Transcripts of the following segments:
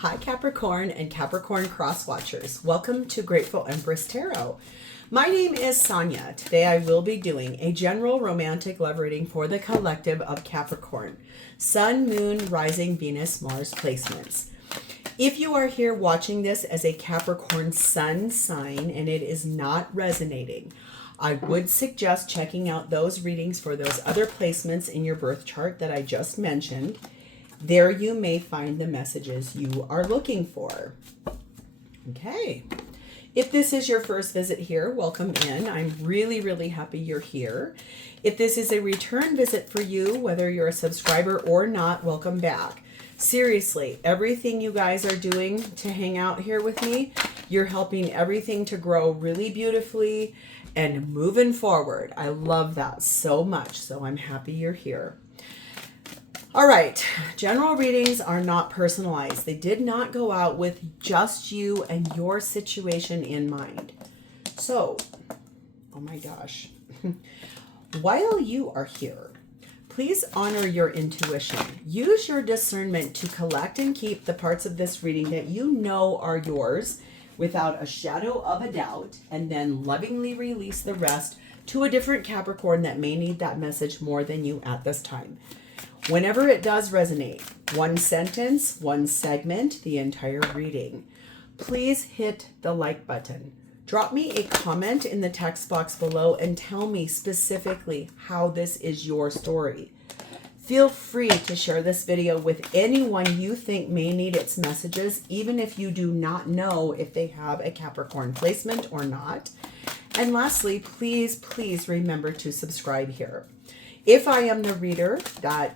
Hi Capricorn and Capricorn cross watchers. Welcome to Grateful Empress Tarot. My name is Sonia. Today I will be doing a general romantic love reading for the collective of Capricorn. Sun, Moon, Rising, Venus, Mars placements. If you are here watching this as a Capricorn Sun sign and it is not resonating, I would suggest checking out those readings for those other placements in your birth chart that I just mentioned. There you may find the messages you are looking for. Okay. If this is your first visit here, welcome in. I'm really, really happy you're here. If this is a return visit for you, whether you're a subscriber or not, welcome back. Seriously, everything you guys are doing to hang out here with me, you're helping everything to grow really beautifully and moving forward. I love that so much. So I'm happy you're here. All right, general readings are not personalized. They did not go out with just you and your situation in mind. So, oh my gosh, while you are here, please honor your intuition. Use your discernment to collect and keep the parts of this reading that you know are yours without a shadow of a doubt, and then lovingly release the rest to a different Capricorn that may need that message more than you at this time. Whenever it does resonate, one sentence, one segment, the entire reading, please hit the like button. Drop me a comment in the text box below and tell me specifically how this is your story. Feel free to share this video with anyone you think may need its messages, even if you do not know if they have a Capricorn placement or not. And lastly, please remember to subscribe here. If I am the reader that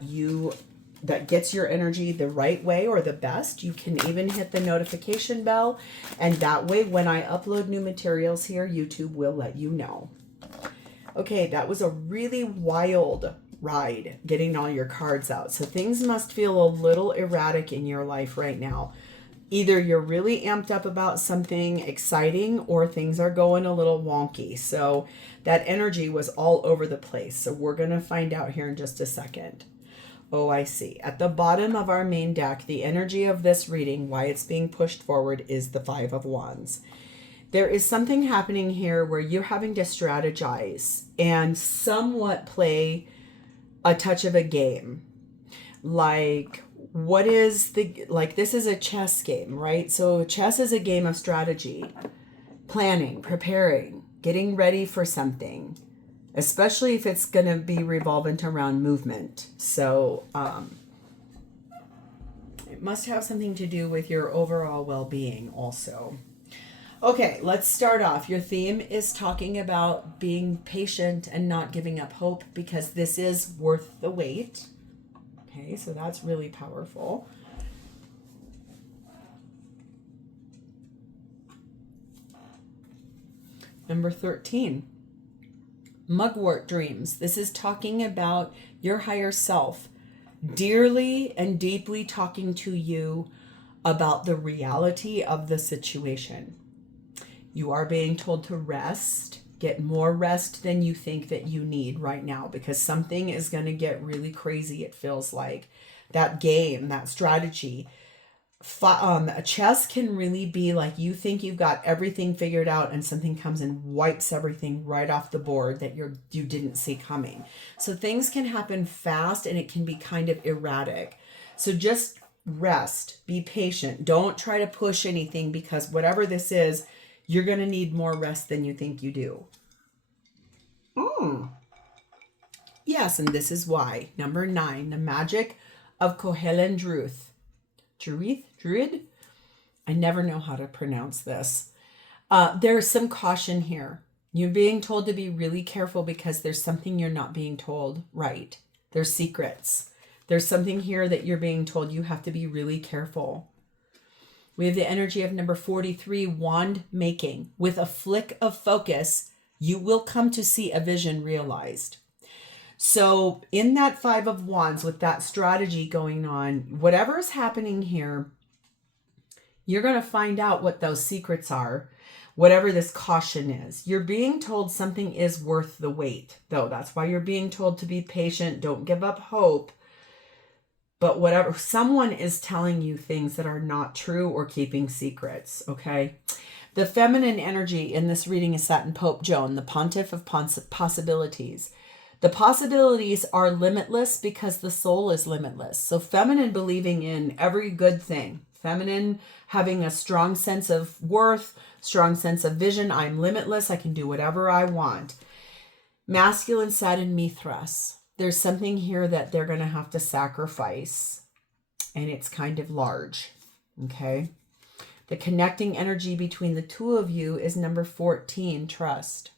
gets your energy the right way or the best, you can even hit the notification bell. And that way, when I upload new materials here, YouTube will let you know. Okay, that was a really wild ride getting all your cards out. So things must feel a little erratic in your life right now. Either you're really amped up about something exciting or things are going a little wonky. So that energy was all over the place. So we're going to find out here in just a second. Oh, I see. At the bottom of our main deck, the energy of this reading, why it's being pushed forward, is the Five of Wands. There is something happening here where you're having to strategize and somewhat play a touch of a game. Like, what is this is a chess game, right? So chess is a game of strategy, planning, preparing, getting ready for something, especially if it's going to be revolving around movement. So it must have something to do with your overall well-being also. Okay, let's start off. Your theme is talking about being patient and not giving up hope, because this is worth the wait. Okay, so that's really powerful. Number 13, mugwort dreams. This is talking about your higher self dearly and deeply talking to you about the reality of the situation. You are being told to rest. Get more rest than you think that you need right now, because something is going to get really crazy. It feels like that game, that strategy. A chess can really be like you think you've got everything figured out and something comes and wipes everything right off the board that you didn't see coming. So things can happen fast and it can be kind of erratic. So just rest, be patient. Don't try to push anything, because whatever this is, you're going to need more rest than you think you do. Yes, and this is why. Number 9, the magic of Cohelen Druid? I never know how to pronounce this. There's some caution here. You're being told to be really careful because there's something you're not being told right. There's secrets. There's something here that you're being told you have to be really careful. We have the energy of number 43, wand making. With a flick of focus, you will come to see a vision realized. So in that Five of Wands, with that strategy going on, whatever is happening here, you're going to find out what those secrets are, whatever this caution is. You're being told something is worth the wait, though. That's why you're being told to be patient. Don't give up hope. But whatever, someone is telling you things that are not true or keeping secrets, okay? The feminine energy in this reading is sat in Pope Joan, the pontiff of possibilities. The possibilities are limitless because the soul is limitless. So feminine believing in every good thing. Feminine having a strong sense of worth, strong sense of vision. I'm limitless. I can do whatever I want. Masculine sat in Mithras. There's something here that they're going to have to sacrifice. And it's kind of large. Okay. The connecting energy between the two of you is number 14, trust.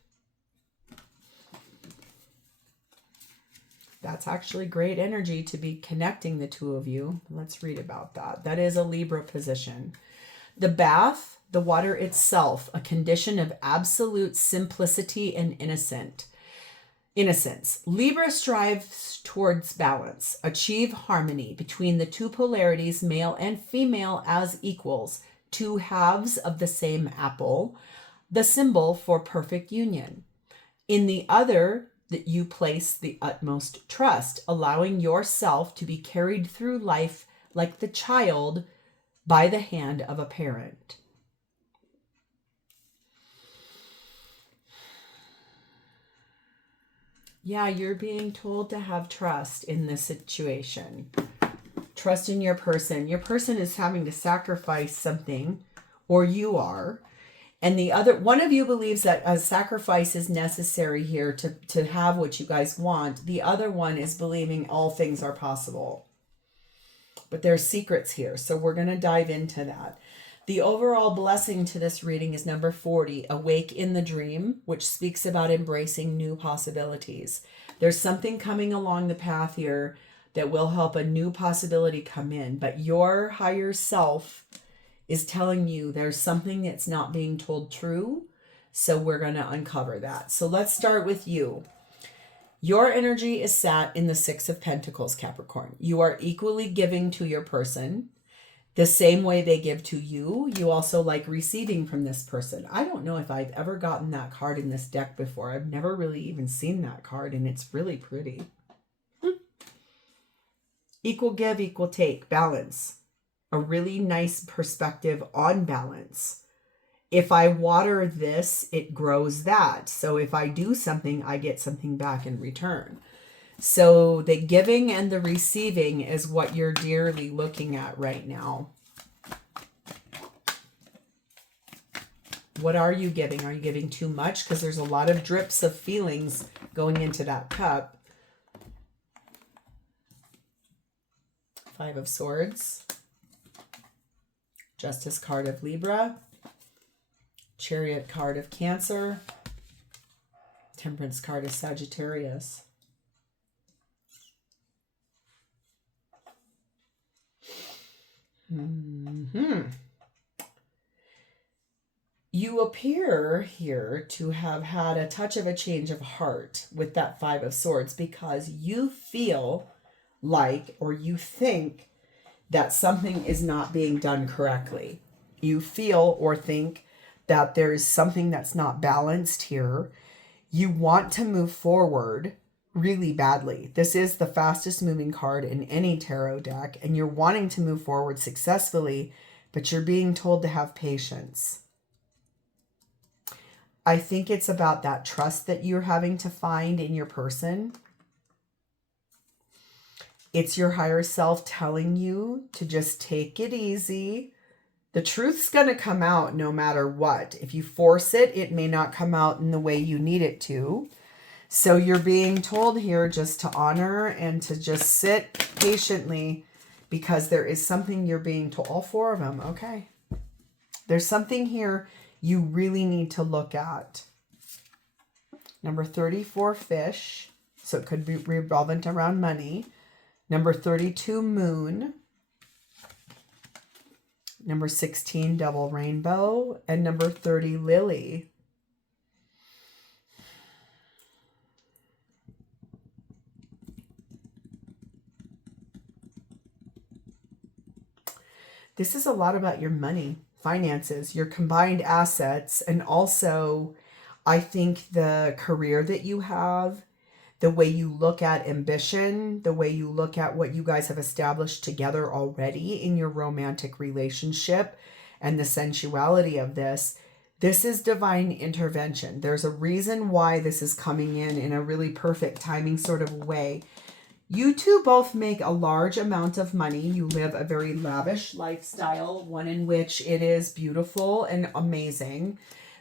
That's actually great energy to be connecting the two of you. Let's read about that. That is a Libra position. The bath, the water itself, a condition of absolute simplicity and innocence. Libra strives towards balance, achieve harmony between the two polarities, male and female, as equals, two halves of the same apple, the symbol for perfect union. In the other, that you place the utmost trust, allowing yourself to be carried through life like the child by the hand of a parent. Yeah, you're being told to have trust in this situation. Trust in your person. Your person is having to sacrifice something, or you are. And the other, one of you believes that a sacrifice is necessary here to have what you guys want. The other one is believing all things are possible. But there's secrets here, so we're going to dive into that. The overall blessing to this reading is number 40, Awake in the Dream, which speaks about embracing new possibilities. There's something coming along the path here that will help a new possibility come in, but your higher self is telling you there's something that's not being told true, so we're going to uncover that. So let's start with you. Your energy is sat in the 6 of Pentacles, Capricorn. You are equally giving to your person the same way they give to you. You also like receiving from this person. I don't know if I've ever gotten that card in this deck before. I've never really even seen that card, and it's really pretty. Equal give, equal take, balance. A really nice perspective on balance. If I water this, it grows that. So if I do something, I get something back in return. So the giving and the receiving is what you're dearly looking at right now. What are you giving? Are you giving too much? Because there's a lot of drips of feelings going into that cup. 5 of Swords. Justice card of Libra. Chariot card of Cancer. Temperance card of Sagittarius. You appear here to have had a touch of a change of heart with that 5 of Swords, because you feel like, or you think that something is not being done correctly. You feel or think that there's something that's not balanced here. You want to move forward really badly. This is the fastest moving card in any tarot deck, and you're wanting to move forward successfully, but you're being told to have patience. I think it's about that trust that you're having to find in your person. It's your higher self telling you to just take it easy. The truth's going to come out no matter what. If you force it, it may not come out in the way you need it to. So you're being told here just to honor and to just sit patiently, because there is something you're being told. All 4 of them. Okay. There's something here you really need to look at. Number 34, Fish. So it could be relevant around money. Number 32, Moon. Number 16, Double Rainbow. And number 30, Lily. This is a lot about your money, finances, your combined assets, and also I think the career that you have. the way you look at ambition, the way you look at what you guys have established together already in your romantic relationship, and the sensuality of this. This is divine intervention. There's a reason why this is coming in a really perfect timing sort of way. You two both make a large amount of money. You live a very lavish lifestyle, one in which it is beautiful and amazing.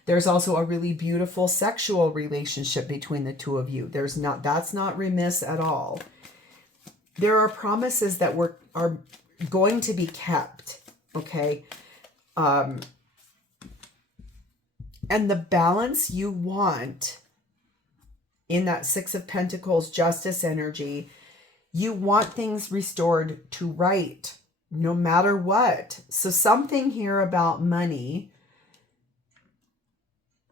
There's also a really beautiful sexual relationship between the two of you. That's not remiss at all. There are promises that are going to be kept, okay? And the balance you want in that Six of Pentacles justice energy, you want things restored to right, no matter what. So something here about money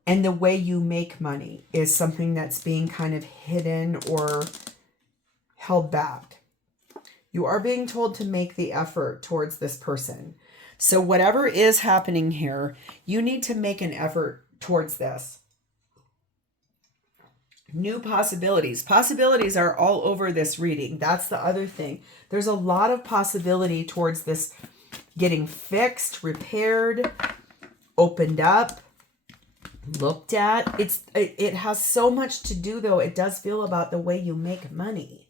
and the way you make money is something that's being kind of hidden or held back. You are being told to make the effort towards this person. So whatever is happening here, you need to make an effort towards this. New possibilities. Possibilities are all over this reading. That's the other thing. There's a lot of possibility towards this getting fixed, repaired, opened up, looked at. It has so much to do, though. It does feel about the way you make money.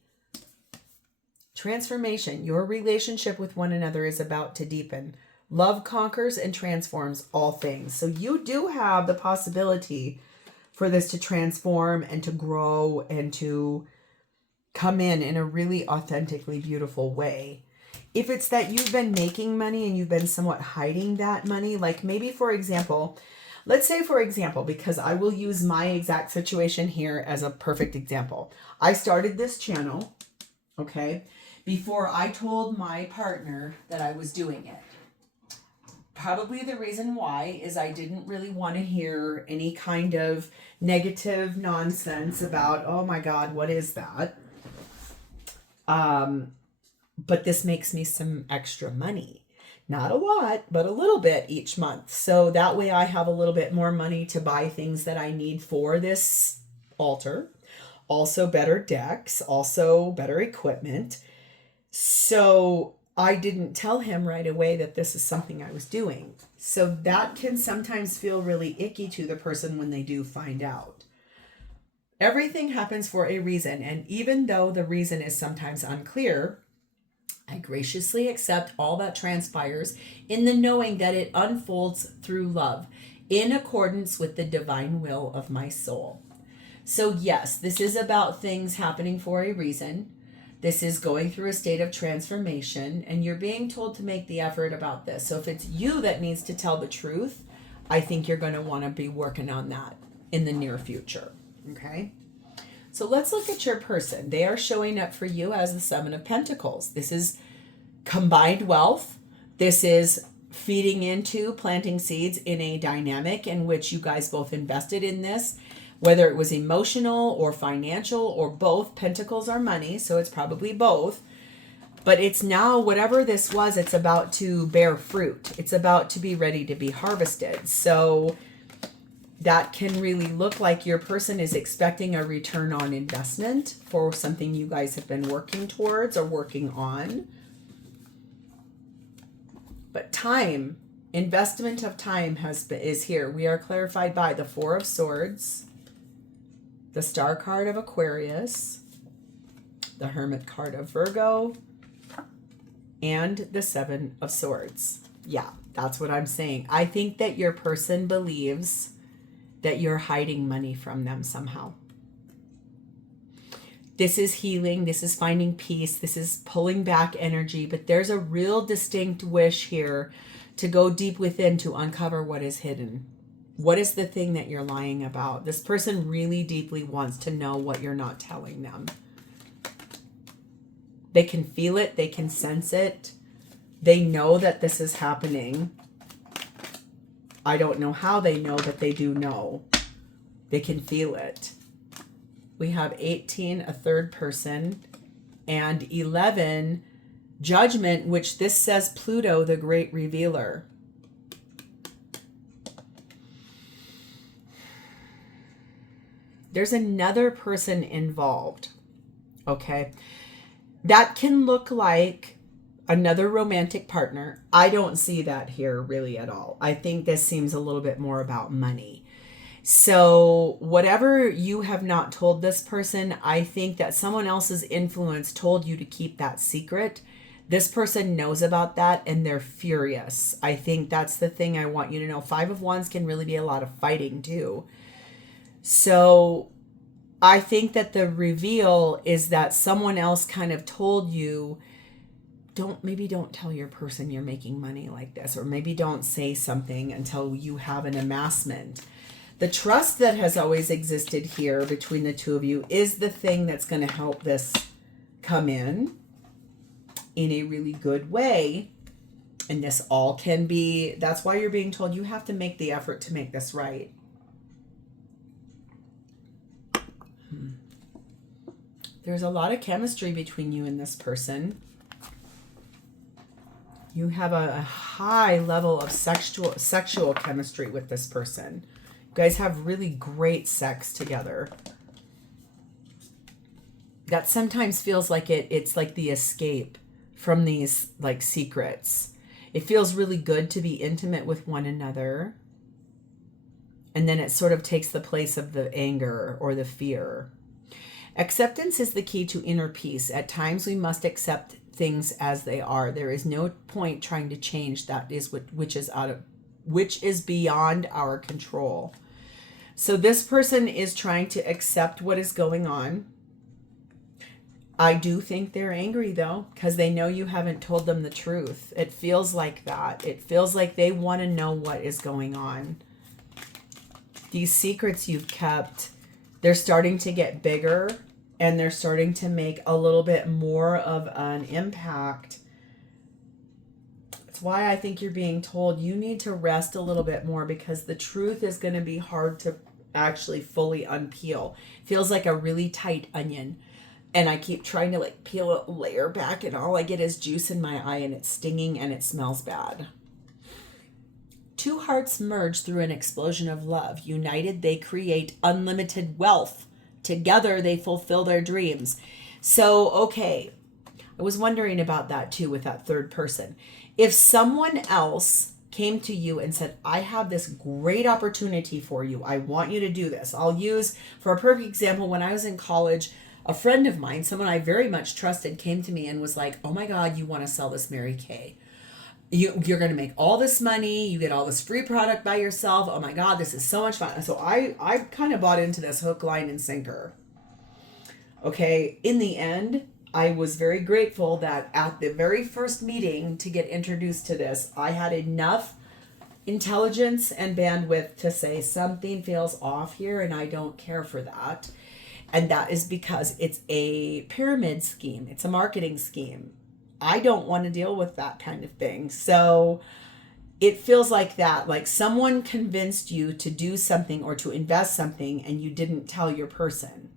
Transformation. Your relationship with one another is about to deepen. Love conquers and transforms all things. So you do have the possibility for this to transform and to grow and to come in a really authentically beautiful way. If it's that you've been making money and you've been somewhat hiding that money, like maybe, for example, let's say, for example, because I will use my exact situation here as a perfect example. I started this channel, okay, before I told my partner that I was doing it. Probably the reason why is I didn't really want to hear any kind of negative nonsense about, oh my God, what is that? But this makes me some extra money. Not a lot, but a little bit each month. So that way I have a little bit more money to buy things that I need for this altar. Also better decks, also better equipment. So I didn't tell him right away that this is something I was doing. So that can sometimes feel really icky to the person when they do find out. Everything happens for a reason. And even though the reason is sometimes unclear, I graciously accept all that transpires in the knowing that it unfolds through love in accordance with the divine will of my soul. So yes, this is about things happening for a reason. This is going through a state of transformation, and you're being told to make the effort about this. So if it's you that needs to tell the truth, I think you're going to want to be working on that in the near future. Okay? So let's look at your person. They are showing up for you as the Seven of Pentacles. This is combined wealth. This is feeding into, planting seeds in a dynamic in which you guys both invested in this. Whether it was emotional or financial or both. Pentacles are money, so it's probably both. But it's now, whatever this was, it's about to bear fruit. It's about to be ready to be harvested. So that can really look like your person is expecting a return on investment for something you guys have been working towards or working on. But time, investment of time is here. We are clarified by the Four of Swords, the Star card of Aquarius, the Hermit card of Virgo, and the Seven of Swords. Yeah, that's what I'm saying. I think that your person believes that you're hiding money from them somehow. This is healing. This is finding peace. This is pulling back energy. But there's a real distinct wish here to go deep within to uncover what is hidden. What is the thing that you're lying about? This person really deeply wants to know what you're not telling them. They can feel it. They can sense it. They know that this is happening. I don't know how they know, but they do know. They can feel it. We have 18, a third person, and 11, Judgment, which this says Pluto, the great revealer. there's another person involved. Okay. That can look like another romantic partner. I don't see that here really at all. I think this seems a little bit more about money. So whatever you have not told this person, I think that someone else's influence told you to keep that secret. This person knows about that and they're furious. I think that's the thing I want you to know. 5 of Wands can really be a lot of fighting too. So I think that the reveal is that someone else kind of told you, maybe don't tell your person you're making money like this, or maybe don't say something until you have an amassment. The trust that has always existed here between the two of you is the thing that's going to help this come in a really good way. And this all can be, that's why you're being told you have to make the effort to make this right. There's a lot of chemistry between you and this person. You have a high level of sexual chemistry with this person. You guys have really great sex together. That sometimes feels like it's like the escape from these like secrets. It feels really good to be intimate with one another. And then it sort of takes the place of the anger or the fear. Acceptance is the key to inner peace. At times we must accept things as they are. There is no point trying to change that is which is beyond our control. So this person is trying to accept what is going on. I do think they're angry though, because they know you haven't told them the truth. It feels like that. It feels like they want to know what is going on. These secrets you've kept, they're starting to get bigger and they're starting to make a little bit more of an impact. That's why I think you're being told you need to rest a little bit more, because the truth is going to be hard to actually fully unpeel. Feels like a really tight onion. And I keep trying to like peel a layer back and all I get is juice in my eye and it's stinging and it smells bad. 2 hearts merge through an explosion of love. United, they create unlimited wealth. Together, they fulfill their dreams. So, okay, I was wondering about that too with that third person. If someone else came to you and said, I have this great opportunity for you. I want you to do this. I'll use, for a perfect example, when I was in college, a friend of mine, someone I very much trusted, came to me and was like, oh my God, you want to sell this Mary Kay. You're going to make all this money. You get all this free product by yourself. Oh my God, this is so much fun. So I kind of bought into this hook, line, and sinker. Okay. In the end, I was very grateful that at the very first meeting to get introduced to this, I had enough intelligence and bandwidth to say something feels off here and I don't care for that. And that is because it's a pyramid scheme. It's a marketing scheme. I don't want to deal with that kind of thing. So it feels like that, like someone convinced you to do something or to invest something and you didn't tell your person.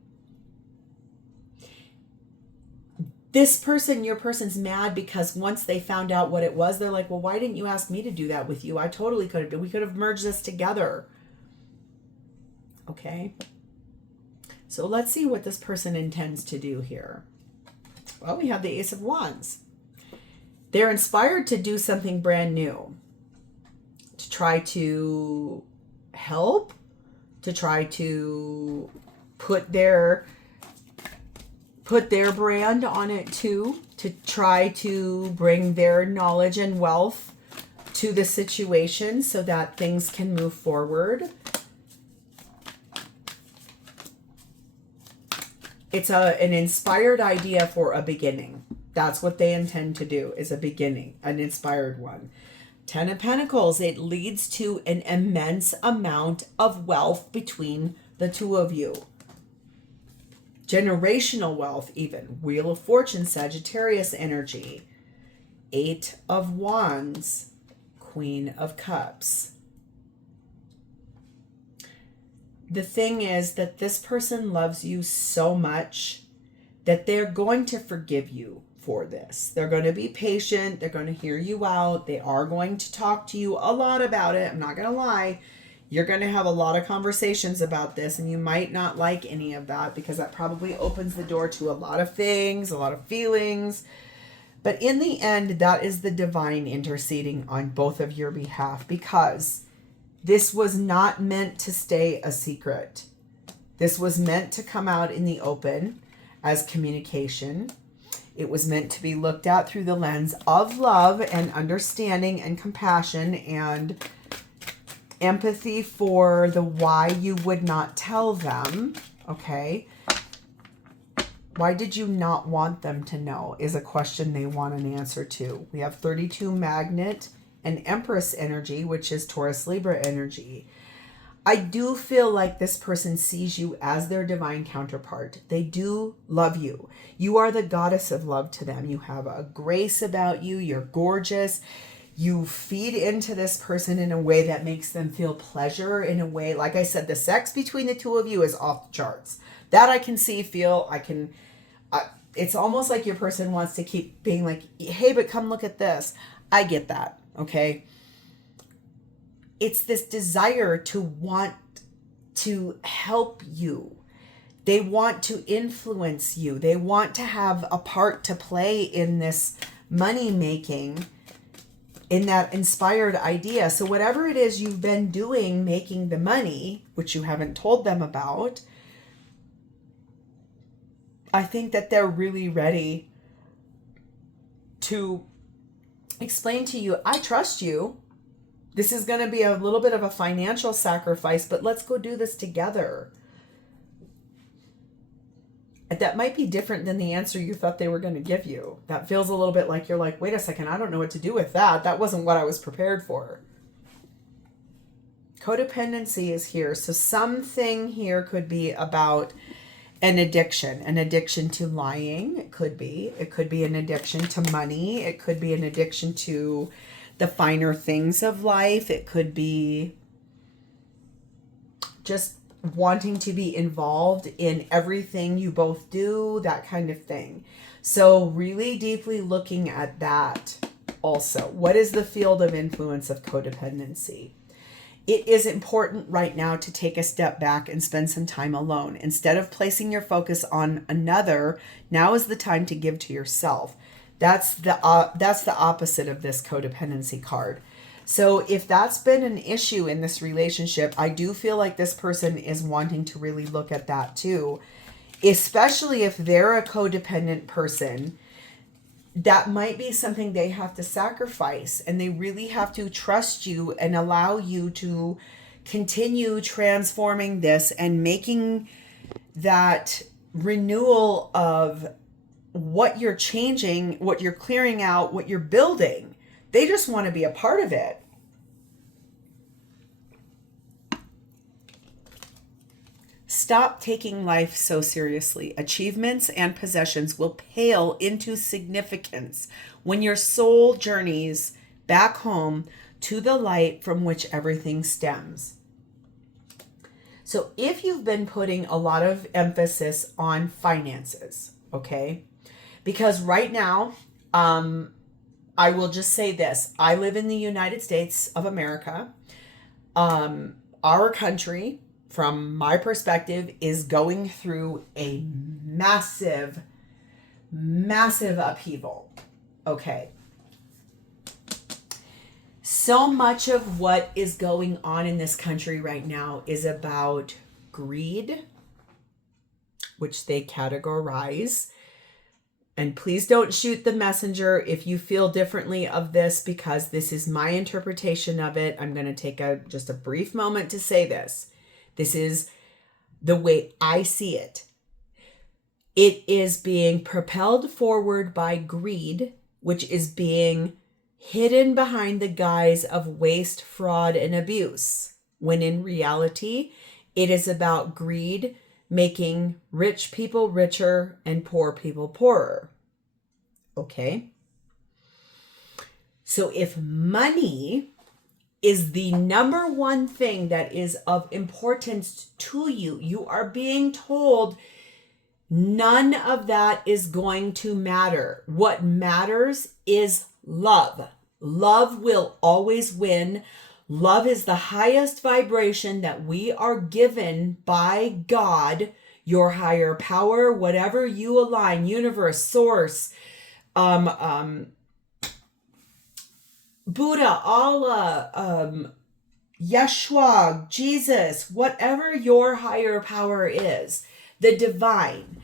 This person, your person's mad because once they found out what it was, they're like, well, why didn't you ask me to do that with you? I totally could have. We could have merged this together. Okay. So let's see what this person intends to do here. Well, we have the Ace of Wands. They're inspired to do something brand new, to try to help, to try to put their brand on it too, to try to bring their knowledge and wealth to the situation so that things can move forward. It's an inspired idea for a beginning. That's what they intend to do, is a beginning, an inspired one. 10 of Pentacles, it leads to an immense amount of wealth between the two of you. Generational wealth even. Wheel of Fortune, Sagittarius energy. 8 of Wands, Queen of Cups. The thing is that this person loves you so much that they're going to forgive you for this. They're going to be patient. They're going to hear you out. They are going to talk to you a lot about it. I'm not going to lie. You're going to have a lot of conversations about this, and you might not like any of that because that probably opens the door to a lot of things, a lot of feelings. But in the end, that is the divine interceding on both of your behalf, because this was not meant to stay a secret. This was meant to come out in the open as communication. It was meant to be looked at through the lens of love and understanding and compassion and empathy for the why you would not tell them, okay? Why did you not want them to know is a question they want an answer to. We have 32 magnet and Empress energy, which is Taurus Libra energy. I do feel like this person sees you as their divine counterpart. They do love you. You are the goddess of love to them. You have a grace about you. You're gorgeous. You feed into this person in a way that makes them feel pleasure, in a way, like I said, the sex between the two of you is off the charts. That I can see, feel, it's almost like your person wants to keep being like, hey, but come look at this. I get that, okay? It's this desire to want to help you. They want to influence you. They want to have a part to play in this money making, in that inspired idea. So whatever it is you've been doing, making the money, which you haven't told them about, I think that they're really ready to explain to you, I trust you. This is going to be a little bit of a financial sacrifice, but let's go do this together. That might be different than the answer you thought they were going to give you. That feels a little bit like you're like, wait a second, I don't know what to do with that. That wasn't what I was prepared for. Codependency is here. So something here could be about an addiction to lying. It could be an addiction to money. It could be an addiction to the finer things of life. It could be just wanting to be involved in everything you both do, that kind of thing. So really deeply looking at that also. What is the field of influence of codependency? It is important right now to take a step back and spend some time alone. Instead of placing your focus on another, now is the time to give to yourself. That's the opposite of this codependency card. So if that's been an issue in this relationship, I do feel like this person is wanting to really look at that too, especially if they're a codependent person. That might be something they have to sacrifice, and they really have to trust you and allow you to continue transforming this and making that renewal of what you're changing, what you're clearing out, what you're building. They just want to be a part of it. Stop taking life so seriously. Achievements and possessions will pale into significance when your soul journeys back home to the light from which everything stems. So if you've been putting a lot of emphasis on finances, okay? Because right now, I will just say this. I live in the United States of America. Our country, from my perspective, is going through a massive, massive upheaval. Okay. So much of what is going on in this country right now is about greed, which they categorize. And please don't shoot the messenger if you feel differently of this, because this is my interpretation of it. I'm going to take just a brief moment to say this. This is the way I see it. It is being propelled forward by greed, which is being hidden behind the guise of waste, fraud, and abuse, when in reality, it is about greed making rich people richer and poor people poorer. Okay? So if money is the number one thing that is of importance to you, you are being told none of that is going to matter. What matters is love. Love will always win. Love is the highest vibration that we are given by God, your higher power, whatever you align, universe, source, Buddha, Allah, Yeshua, Jesus, whatever your higher power is, the divine.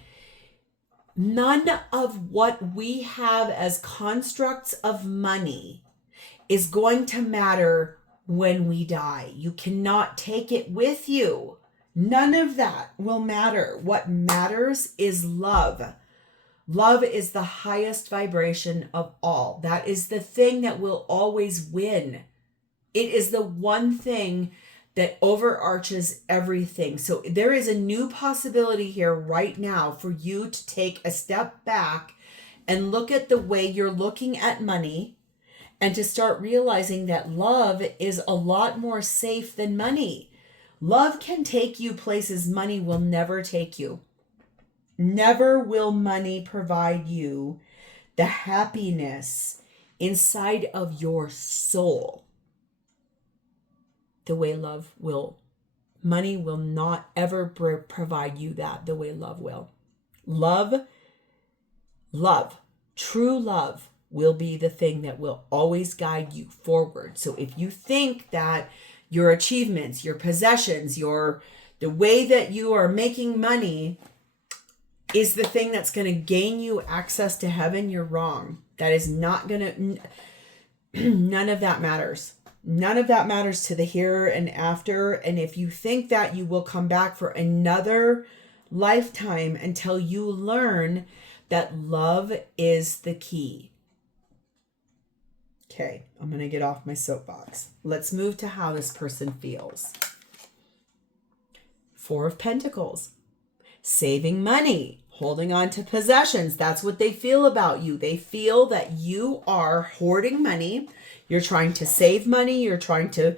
None of what we have as constructs of money is going to matter when we die. You cannot take it with you. None of that will matter. What matters is love. Love is the highest vibration of all. That is the thing that will always win. It is the one thing that overarches everything. So there is a new possibility here right now for you to take a step back and look at the way you're looking at money, and to start realizing that love is a lot more safe than money. Love can take you places money will never take you. Never will money provide you the happiness inside of your soul the way love will. Money will not ever provide you that the way love will. Love, true love will be the thing that will always guide you forward. So if you think that your achievements, your possessions, the way that you are making money is the thing that's going to gain you access to heaven, you're wrong. That is not going to, none of that matters. None of that matters to the here and after. And if you think that, you will come back for another lifetime until you learn that love is the key. Okay, I'm going to get off my soapbox. Let's move to how this person feels. Four of Pentacles. Saving money, holding on to possessions. That's what they feel about you. They feel that you are hoarding money. You're trying to save money. You're trying to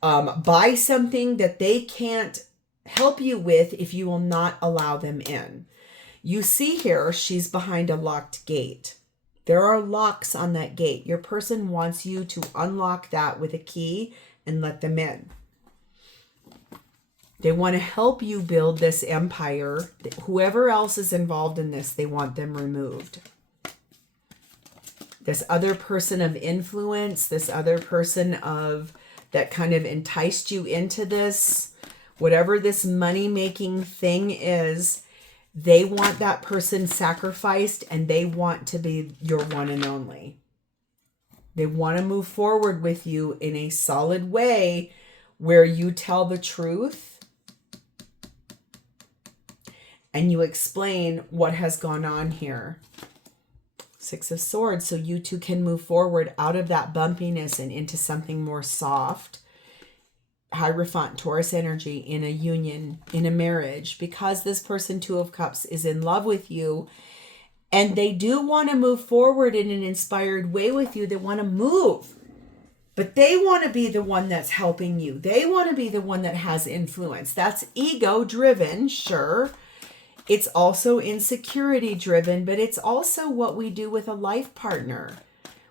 buy something that they can't help you with if you will not allow them in. You see here, she's behind a locked gate. There are locks on that gate. Your person wants you to unlock that with a key and let them in. They want to help you build this empire. Whoever else is involved in this, they want them removed. This other person of influence, this other person that kind of enticed you into this, whatever this money-making thing is, they want that person sacrificed, and they want to be your one and only. They want to move forward with you in a solid way where you tell the truth and you explain what has gone on here. Six of Swords, so you two can move forward out of that bumpiness and into something more soft. Hierophant, Taurus energy in a union, in a marriage, because this person, Two of Cups, is in love with you and they do want to move forward in an inspired way with you. They want to move, but they want to be the one that's helping you. They want to be the one that has influence. That's ego driven, sure. It's also insecurity driven, but it's also what we do with a life partner.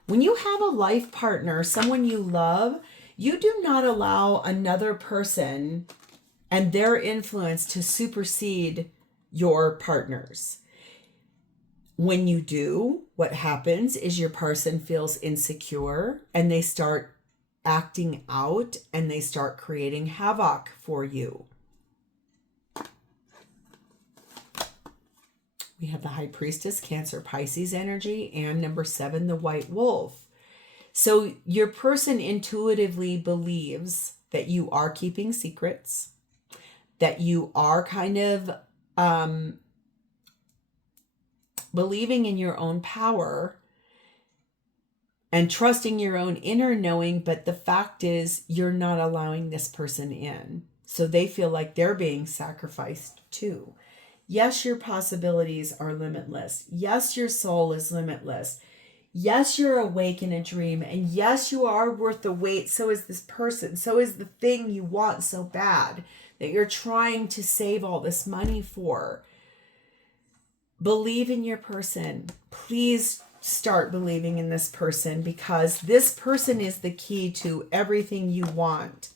When you have a life partner, someone you love, you do not allow another person and their influence to supersede your partners. When you do, what happens is your person feels insecure and they start acting out and they start creating havoc for you. We have the High Priestess, Cancer, Pisces energy, and number 7, the White Wolf. So your person intuitively believes that you are keeping secrets, that you are kind of believing in your own power and trusting your own inner knowing, but the fact is you're not allowing this person in. So they feel like they're being sacrificed too. Yes, your possibilities are limitless. Yes, your soul is limitless. Yes, you're awake in a dream. And yes, you are worth the wait. So is this person. So is the thing you want so bad that you're trying to save all this money for. Believe in your person. Please start believing in this person, because this person is the key to everything you want.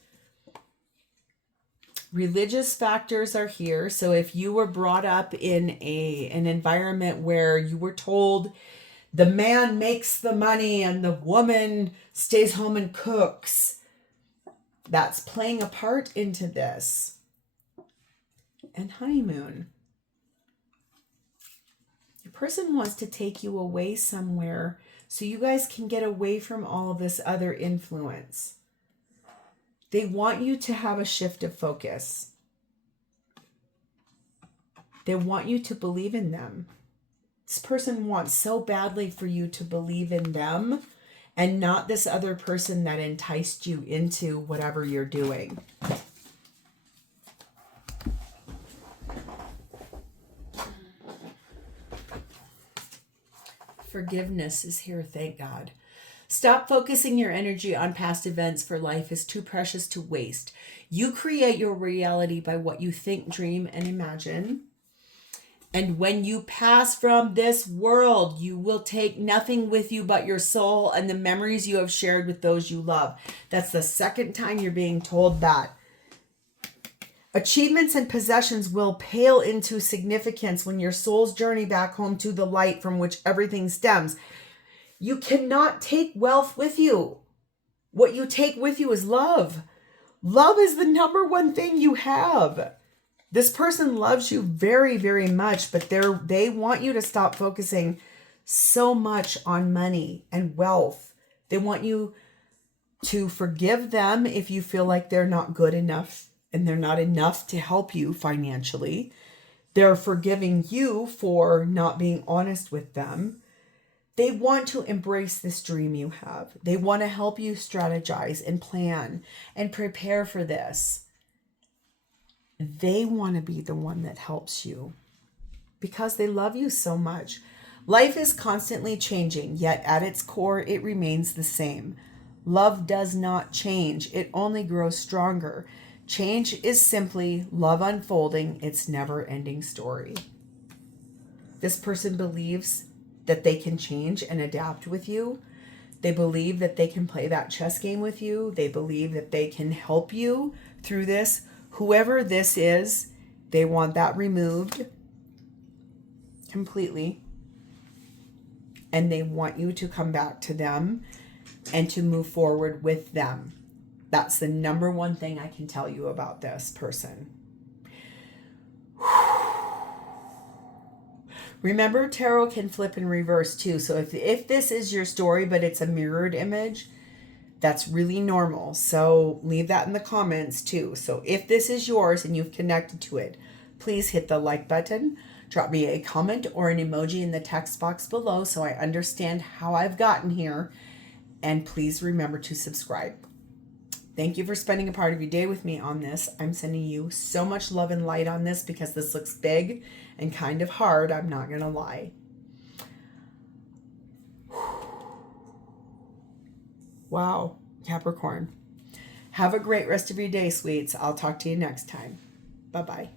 Religious factors are here. So if you were brought up in an environment where you were told the man makes the money and the woman stays home and cooks, that's playing a part into this. And honeymoon. Your person wants to take you away somewhere so you guys can get away from all of this other influence. They want you to have a shift of focus. They want you to believe in them. This person wants so badly for you to believe in them and not this other person that enticed you into whatever you're doing. Forgiveness is here, thank God. Stop focusing your energy on past events, for life is too precious to waste. You create your reality by what you think, dream, and imagine. And when you pass from this world, you will take nothing with you but your soul and the memories you have shared with those you love. That's the second time you're being told that. Achievements and possessions will pale into significance when your soul's journey back home to the light from which everything stems. You cannot take wealth with you. What you take with you is love. Love is the number one thing you have. This person loves you very, very much, but they want you to stop focusing so much on money and wealth. They want you to forgive them if you feel like they're not good enough and they're not enough to help you financially. They're forgiving you for not being honest with them. They want to embrace this dream you have. They want to help you strategize and plan and prepare for this. They want to be the one that helps you because they love you so much. Life is constantly changing, yet at its core, it remains the same. Love does not change. It only grows stronger. Change is simply love unfolding its never-ending story. This person believes that they can change and adapt with you. They believe that they can play that chess game with you. They believe that they can help you through this. Whoever this is, they want that removed completely. And they want you to come back to them and to move forward with them. That's the number one thing I can tell you about this person. Remember, tarot can flip in reverse too. So if this is your story, but it's a mirrored image, that's really normal. So leave that in the comments too. So if this is yours and you've connected to it, please hit the like button. Drop me a comment or an emoji in the text box below so I understand how I've gotten here. And please remember to subscribe. Thank you for spending a part of your day with me on this. I'm sending you so much love and light on this because this looks big and kind of hard. I'm not going to lie. Wow, Capricorn. Have a great rest of your day, sweets. I'll talk to you next time. Bye-bye.